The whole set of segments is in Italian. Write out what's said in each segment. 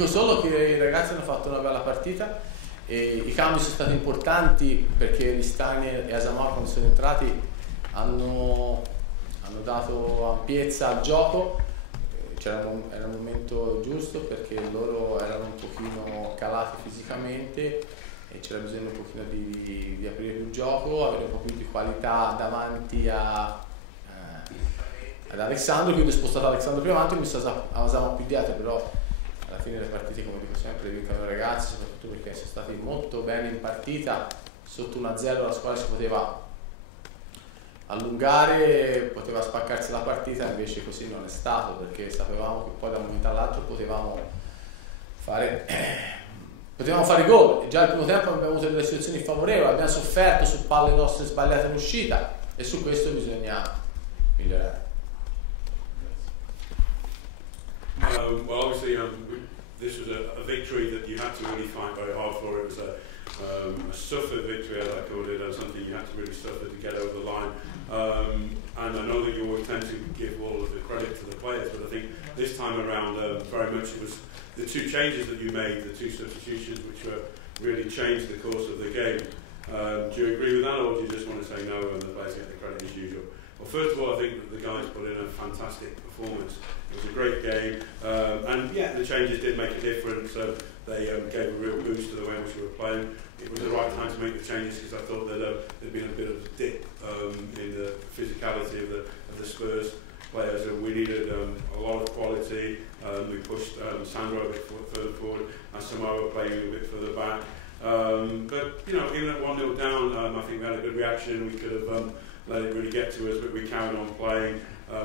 dico solo che i ragazzi hanno fatto una bella partita e i cambi sono stati importanti perché Ristani e Asamoah, quando sono entrati, hanno dato ampiezza al gioco. Era un momento giusto perché loro erano un pochino calati fisicamente e c'era bisogno un pochino di aprire più il gioco, avere un po' più di qualità davanti ad Alessandro, quindi ho spostato Alessandro più avanti e mi Asamoah più dietro, però alla fine le partite, come dico sempre, vincono i ragazzi, soprattutto perché sono stati molto bene in partita. Sotto 1-0 la squadra si poteva allungare, poteva spaccarsi la partita, invece così non è stato, perché sapevamo che poi da un momento all'altro potevamo fare gol. E già al primo tempo abbiamo avuto delle situazioni favorevoli, abbiamo sofferto su palle nostre sbagliate in uscita e su questo bisogna migliorare. Well, obviously, this was a victory that you had to really fight very hard for. It was a suffered victory, as I called it, something you had to really suffer to get over the line. And I know that you always tend to give all of the credit to the players, but I think this time around, very much it was the two changes that you made, the two substitutions, which really changed the course of the game. Do you agree with that, or do you just want to say no and the players get the credit as usual? Well, first of all, I think that the guys put in a fantastic performance. It was a great game, and yeah, the changes did make a difference. They gave a real boost to the way in which we were playing. It was the right time to make the changes because I thought that there'd been a bit of a dip in the physicality of the Spurs players, and we needed a lot of quality. We pushed Sandro a bit further forward, and Samoa playing a bit further back. But you know, even at 1-0 down, I think we had a good reaction. We could have let it really get to us, but we carried on playing.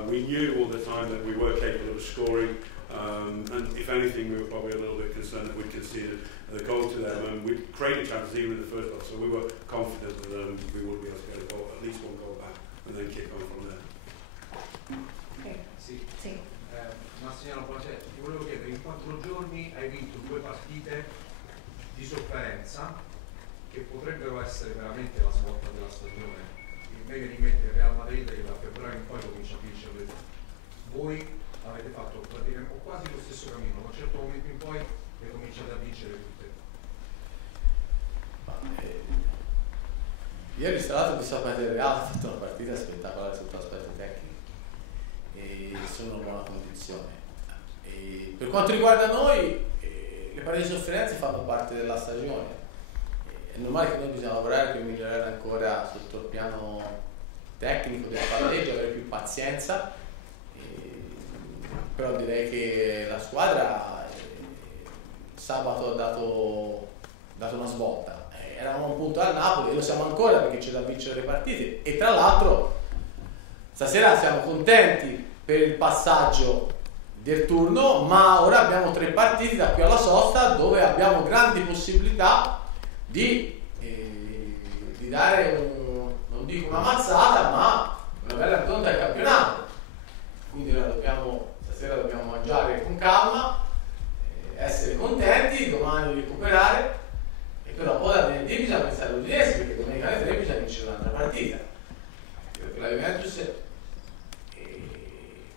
We knew all the time that we were capable of scoring, and if anything, we were probably a little bit concerned that we'd conceded the goal to them, and we created chances even in the first half, so we were confident that we would be able to get a goal, at least one goal back, and then kick on from there. Sì. Massimiliano, ti volevo chiedere, in 4 giorni hai vinto 2 partite di sofferenza che potrebbero essere veramente la svolta della stagione. Mi viene in mente il Real Madrid che da febbraio in poi comincia a vincere. Voi avete fatto praticamente quasi lo stesso cammino, ma a un certo momento in poi le cominciate a vincere tutte. Ieri tra l'altro di sabato del Real ha fatto una partita spettacolare sotto l'aspetto tecnico e sono in buona condizione. Per quanto riguarda noi, le partite di sofferenza fanno parte della stagione. È normale che noi bisogna lavorare per migliorare ancora sotto il piano tecnico del palleggio, avere più pazienza, però direi che la squadra sabato ha dato una svolta. Eravamo a un punto al Napoli e lo siamo ancora perché c'è da vincere le partite, e tra l'altro stasera siamo contenti per il passaggio del turno, ma ora abbiamo 3 partite da qui alla sosta dove abbiamo grandi possibilità di dare non dico una mazzata, ma una bella tonda al campionato. Quindi stasera dobbiamo mangiare con calma, essere contenti, domani recuperare, e però poi da venerdì bisogna pensare all'Udinese, perché domenica alle 3 bisogna vincere un'altra partita. Perché la Juventus,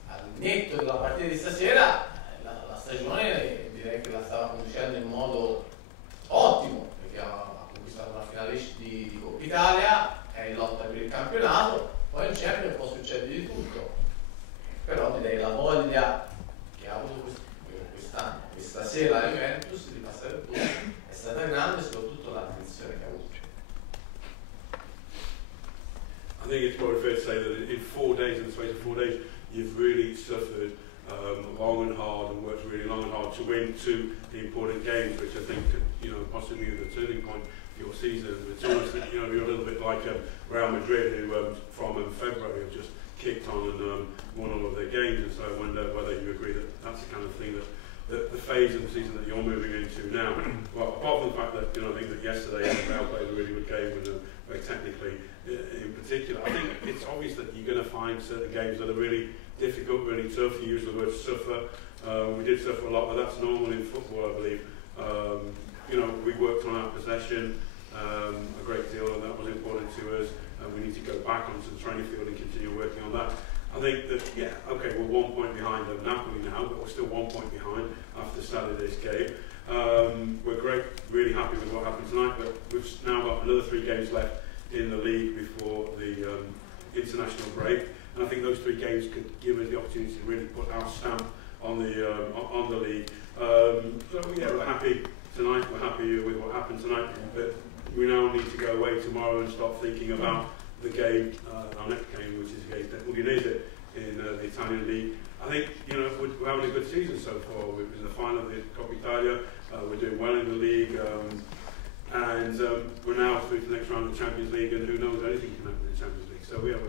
al netto della partita di stasera, la stagione direi che la stava conducendo in modo ottimo, perché ha conquistato una finale di Coppa Italia, è in lotta per il campionato, poi in Champions può succedere di tutto, però direi la voglia che ha avuto quest'anno, questa sera la Juventus di passare il turno è stata grande, soprattutto l'attenzione che ha avuto. I think it's probably fair to say that in 4 days, in the space of 4 days, you've really suffered long and hard and worked really long and hard to win 2 important games, which I think could, possibly be the turning point for your season. It's almost that, you're a little bit like Real Madrid, who from February have just kicked on and won all of their games, and so I wonder whether you agree that that's the kind of thing that the phase of the season that you're moving into now. Well, apart from the fact that I think that yesterday Real played a really good game, and very technically in particular, I think it's obvious that you're going to find certain games that are really difficult, really tough. You use the word suffer. We did suffer a lot, but that's normal in football, I believe. We worked on our possession a great deal, and that was important to us. We need to go back onto the training field and continue working on that. I think that, yeah, okay, we're 1 point behind Napoli now, but we're still 1 point behind after Saturday's game. We're really happy with what happened tonight, but we've now got another 3 games left in the league before the international break, and I think those 3 games could give us the opportunity to really put our stamp on the league. So yeah, we're happy tonight, we're happy with what happened tonight, but we now need to go away tomorrow and start thinking about the game, our next game, which is against Udinese in the Italian league. I think, you know, we're having a good season so far. We're in the final of the Coppa Italia, we're doing well in the league, and we're now through to the next round of the Champions League, and who knows, anything can happen in the Champions League. So we are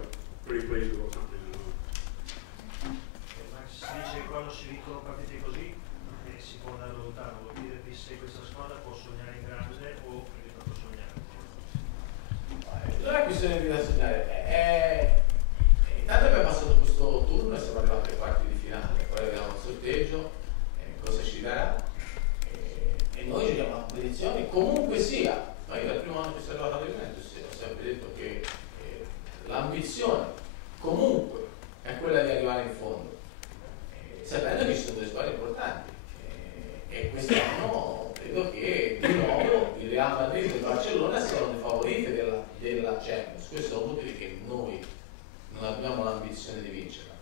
pretty pleased with what's happening at the moment. Si dice che quando si vincono partite così si può andare lontano, vuol dire che se questa squadra può sognare in grande o è proprio sognare? Non è questione di sognare, intanto abbiamo passato questo turno e siamo arrivati ai quarti di finale, poi abbiamo il sorteggio, cosa ci darà, e noi giochiamo a competizioni comunque sia. Ma io dal primo anno che sono arrivato a Juventus ho sempre detto che l'ambizione comunque è quella di arrivare in fondo, sapendo che ci sono 2 squadre importanti, e quest'anno credo che di nuovo il Real Madrid e il Barcellona siano le favorite della Champions. Questo vuol dire che noi non abbiamo l'ambizione di vincerla,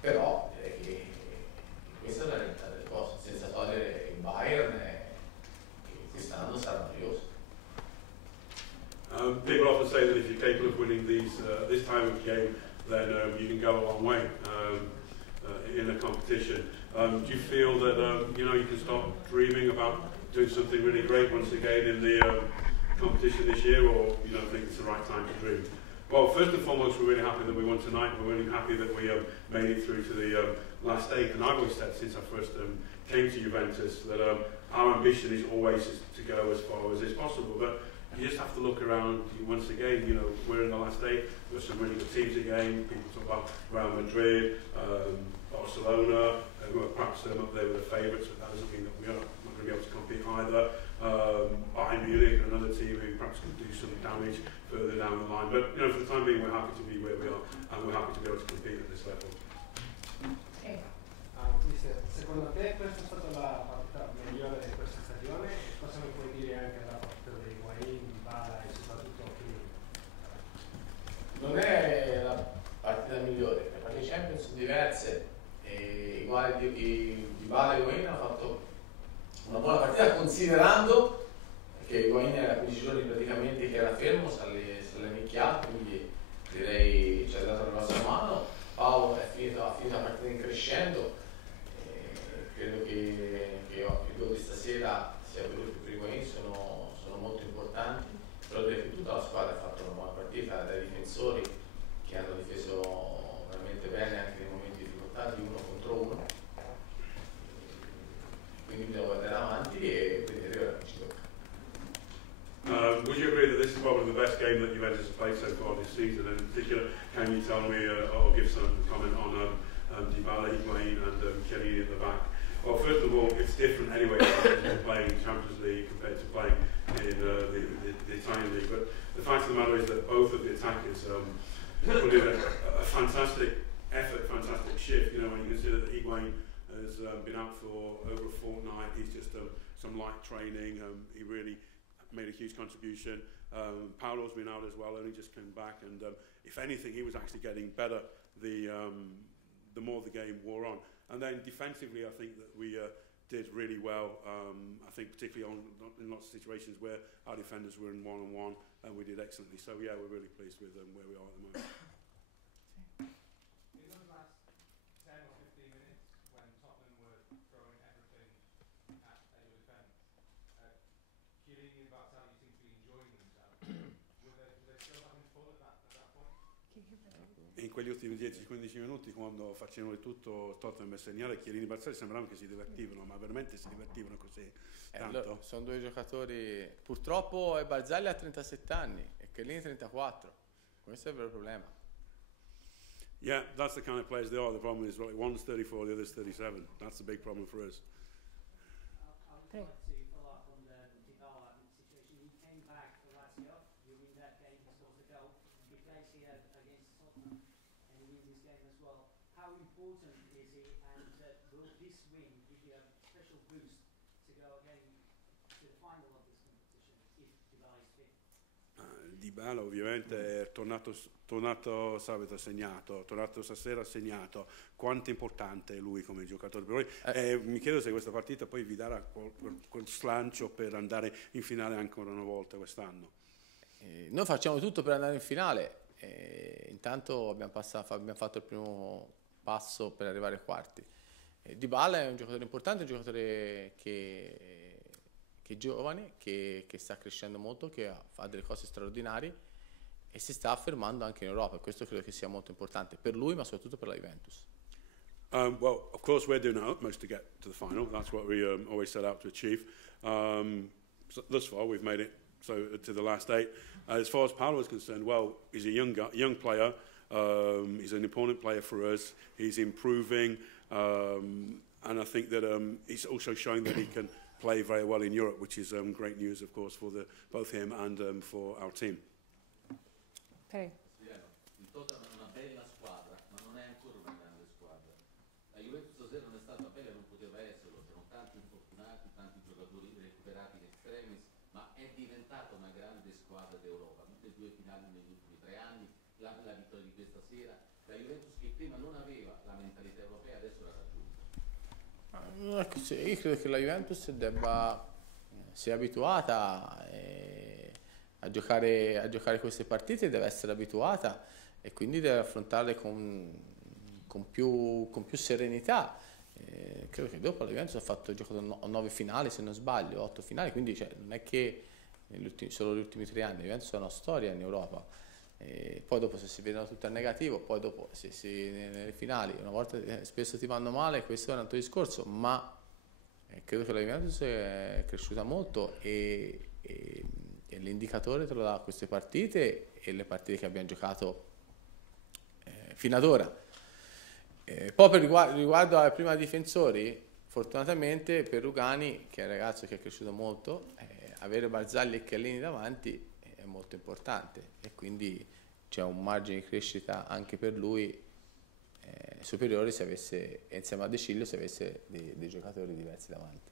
però direi che questa è la realtà delle cose, senza togliere il Bayern, che quest'anno sarà noioso. People often say that if you're capable of winning this time of game, then you can go a long way in a competition. Do you feel that you know, you can start dreaming about doing something really great once again in the competition this year, or you don't think it's the right time to dream? Well, first and foremost, we're really happy that we won tonight. We're really happy that we made it through to the last 8. And I've always said since I first came to Juventus that our ambition is always to go as far as is possible. But you just have to look around once again. You know, we're in the last 8. There's some really good teams again. People talk about Real Madrid, Barcelona, who are perhaps up there with the favourites, but that doesn't mean that we are not going to be able to compete either. Bayern Munich, another team who perhaps could do some damage further down the line. But you know, for the time being, we're happy to be where we are, and we're happy to be able to compete at this level. Secondo te questa è stata la partita migliore di questa stagione? Cosa mi puoi dire anche della partita dei Higuaín, Dybala e soprattutto Chiellini? Non è la partita migliore, le partite Champions sono diverse, e uguali Dybala e Higuaín hanno fatto una buona partita, considerando che Higuaín era 15 giorni praticamente che era fermo, se l'è nicchiato, quindi direi ci ha dato la nostra mano. Paolo ha finito la partita in crescendo, credo che il gol di stasera, sia per lui che per Higuaín, sono molto importanti, però direi che tutta la squadra ha fatto una buona partita, dai difensori che hanno difeso veramente bene anche nei momenti di difficoltà di 1 contro 1, quindi bisogna guardare avanti e vedere ora che ci tocca. Would you agree that this is probably the best game that Juventus has played so far this season? And in particular, can you tell me or give some comment on Dybala, Higuaín and Chiellini at the back? Well, first of all, it's different anyway playing in Champions League compared to playing in the Italian league. But the fact of the matter is that both of the attackers put in a fantastic effort, fantastic shift. You know, when you consider that Higuaín has been out for over a fortnight, he's just some light training. He really made a huge contribution. Paolo's been out as well, only just came back, and if anything, he was actually getting better the more the game wore on. And then defensively, I think that we did really well. I think particularly in lots of situations where our defenders were in one-on-one, and we did excellently. So yeah, we're really pleased with where we are at the moment. In those last 10 or 15 minutes, when Tottenham were throwing everything at your defence, Chiellini and Barcelona seem to be enjoying themselves. Were they still having fun at that point? In quegli ultimi 10-15 minuti, quando facevano di tutto Tottenham e segnare, Chiellini e Barcelona sembravano che si divertivano, ma veramente si divertivano così tanto? Sono 2 giocatori, purtroppo Barzagli ha 37 anni e Chiellini 34, questo è il vero problema. Yeah, that's the kind of players they are. The problem is, well, one's 34, the other's 37. That's the big problem for us. I would like to follow up on the Dybala situation. He came back for Lazio. You win that game, he scores the goal. He plays here against Tottenham. important is he, and will this win give you a special boost to go again to the final of this competition if Dybala is fit? Dybala ovviamente è tornato sabato segnato, tornato stasera segnato. Quanto importante è lui come giocatore per voi? Mi chiedo se questa partita poi vi darà quel slancio per andare in finale ancora una volta quest'anno. Noi facciamo tutto per andare in finale. Intanto abbiamo fatto il primo passo per arrivare ai quarti. Dybala è un giocatore importante, un giocatore che è giovane, che sta crescendo molto, che fa delle cose straordinarie e si sta affermando anche in Europa. Questo credo che sia molto importante per lui, ma soprattutto per la Juventus. Well, of course, we're doing our utmost to get to the final. That's what we always set out to achieve. So thus far, we've made it to the last 8. As far as Paolo is concerned, well, he's a young player. He's an important player for us. He's improving, and I think that he's also showing that he can play very well in Europe, which is great news, of course, for both him and for our team. Okay. Il Tottenham è una bella squadra, ma non è ancora una grande squadra. La Juventus stasera non è stata bella, non poteva esserlo, c'erano tanti infortunati, tanti giocatori recuperati in extremis, ma è diventata una grande squadra d'Europa. Tutte e 2 finali negli ultimi 3 anni, la vittoria di questa sera, la Juventus che prima non aveva la mentalità europea adesso l'ha raggiunta. Io credo che la Juventus sia abituata a giocare queste partite, deve essere abituata e quindi deve affrontarle con più serenità. Credo che dopo la Juventus ha giocato 9 finali, se non sbaglio, 8 finali, quindi non è che solo gli ultimi 3 anni, la Juventus ha una storia in Europa. Poi dopo se si vedono tutte a negativo, poi dopo nelle finali una volta spesso ti vanno male, questo è un altro discorso, ma credo che la Juventus è cresciuta molto e l'indicatore te lo dà queste partite e le partite che abbiamo giocato fino ad ora. Poi per riguardo ai primi difensori, fortunatamente per Rugani, che è un ragazzo che è cresciuto molto, avere Barzagli e Chiellini davanti è molto importante e quindi c'è un margine di crescita anche per lui superiore se avesse, insieme a De Sciglio, se avesse dei giocatori diversi davanti.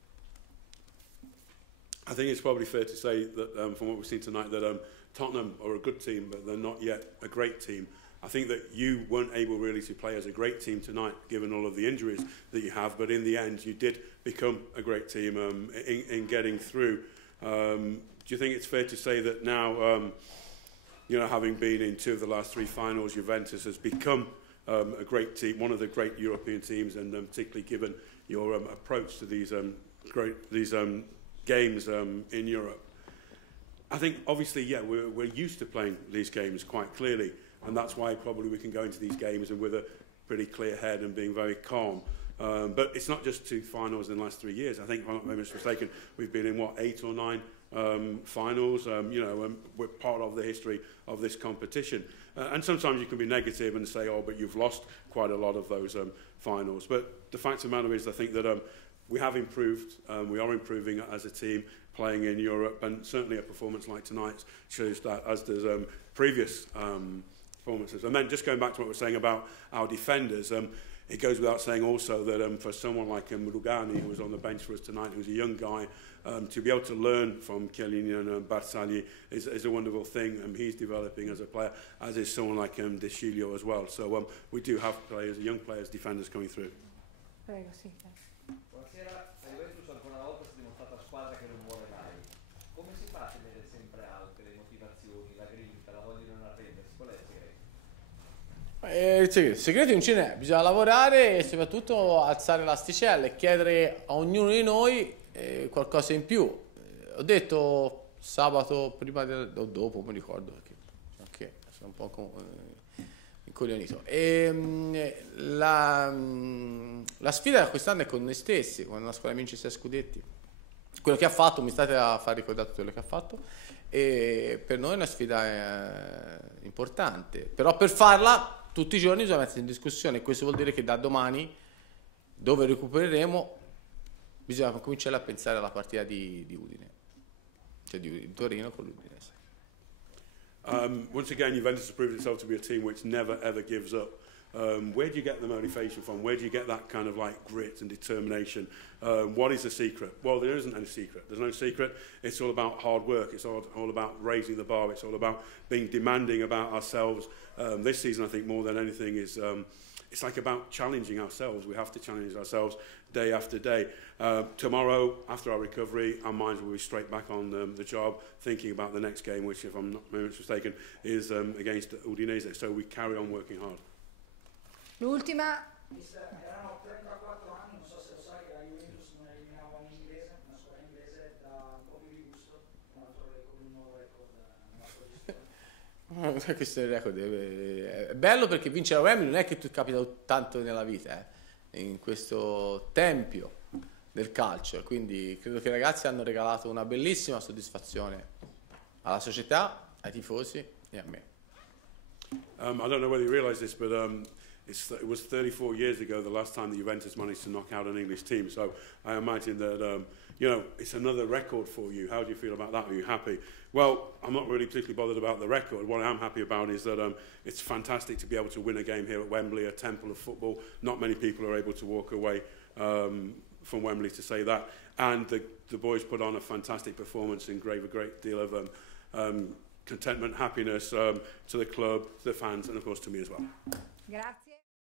I think it's probably fair to say that from what we've seen tonight that Tottenham are a good team, but they're not yet a great team. I think that you weren't able really to play as a great team tonight, given all of the injuries that you have, but in the end you did become a great team in getting through. Do you think it's fair to say that now, you know, having been in 2 of the last 3 finals, Juventus has become a great team, one of the great European teams, and particularly given your approach to these games in Europe? I think obviously, yeah, we're used to playing these games quite clearly, and that's why probably we can go into these games and with a pretty clear head and being very calm. But it's not just 2 finals in the last 3 years. I think, if I'm not mistaken, we've been in, what, 8 or 9 finals. You know, we're part of the history of this competition. And sometimes you can be negative and say, oh, but you've lost quite a lot of those finals. But the fact of the matter is, I think that we have improved. We are improving as a team, playing in Europe, and certainly a performance like tonight shows that, as does previous performances. And then just going back to what we were saying about our defenders, it goes without saying also that for someone like Rugani, who was on the bench for us tonight, who's a young guy, to be able to learn from Chiellini and Barzagli is a wonderful thing. He's developing as a player, as is someone like De Sciglio as well. So we do have players, young players, defenders coming through. Prego, sì. Buonasera, la Juventus ancora una volta si è dimostrata squadra che non muore mai. Come si fa a tenere sempre alte le motivazioni, la grinta, la voglia di non arrendersi? Qual è il segreto? Il segreto non ce n'è, bisogna lavorare e soprattutto alzare l'asticella e chiedere a ognuno di noi qualcosa in più. Ho detto sabato prima o dopo, non mi ricordo perché sono un po' incoglionito. La sfida quest'anno è con noi stessi, quando una squadra vince 6 scudetti. Quello che ha fatto, mi state a far ricordare tutto quello che ha fatto, e per noi è una sfida importante, però per farla tutti i giorni bisogna mettersi in discussione. Questo vuol dire che da domani, dove recupereremo, bisogna cominciare a pensare alla partita di Udine, cioè di Torino con l'Udinese. Once again, Juventus has proved itself to be a team which never ever gives up. Where do you get the motivation from? Where do you get that kind of like grit and determination? What is the secret? Well, there isn't any secret. There's no secret. It's all about hard work. It's all about raising the bar. It's all about being demanding about ourselves. This season, I think, more than anything, is it's like about challenging ourselves. We have to challenge ourselves day after day. Tomorrow, after our recovery, our minds will be straight back on the job, thinking about the next game, which, if I'm not very much mistaken, is against Udinese. So we carry on working hard. L'ultima. Erano 34 anni, non so se lo sai, che la Juventus non eliminava un inglese, una squadra inglese, da un po' più di gusto, un nuovo record nella sua gestione. Questo è il record. È bello perché vincere a Wembley non è che ti capita tanto nella vita, in questo tempio del calcio. Quindi credo che i ragazzi hanno regalato una bellissima soddisfazione alla società, ai tifosi e a me. I don't know whether you realise this, but it was 34 years ago the last time the Juventus managed to knock out an English team. So I imagine that, you know, it's another record for you. How do you feel about that? Are you happy? Well, I'm not really particularly bothered about the record. What I am happy about is that it's fantastic to be able to win a game here at Wembley, a temple of football. Not many people are able to walk away from Wembley to say that. And the boys put on a fantastic performance and gave a great deal of contentment, happiness to the club, to the fans, and of course to me as well. Grazie.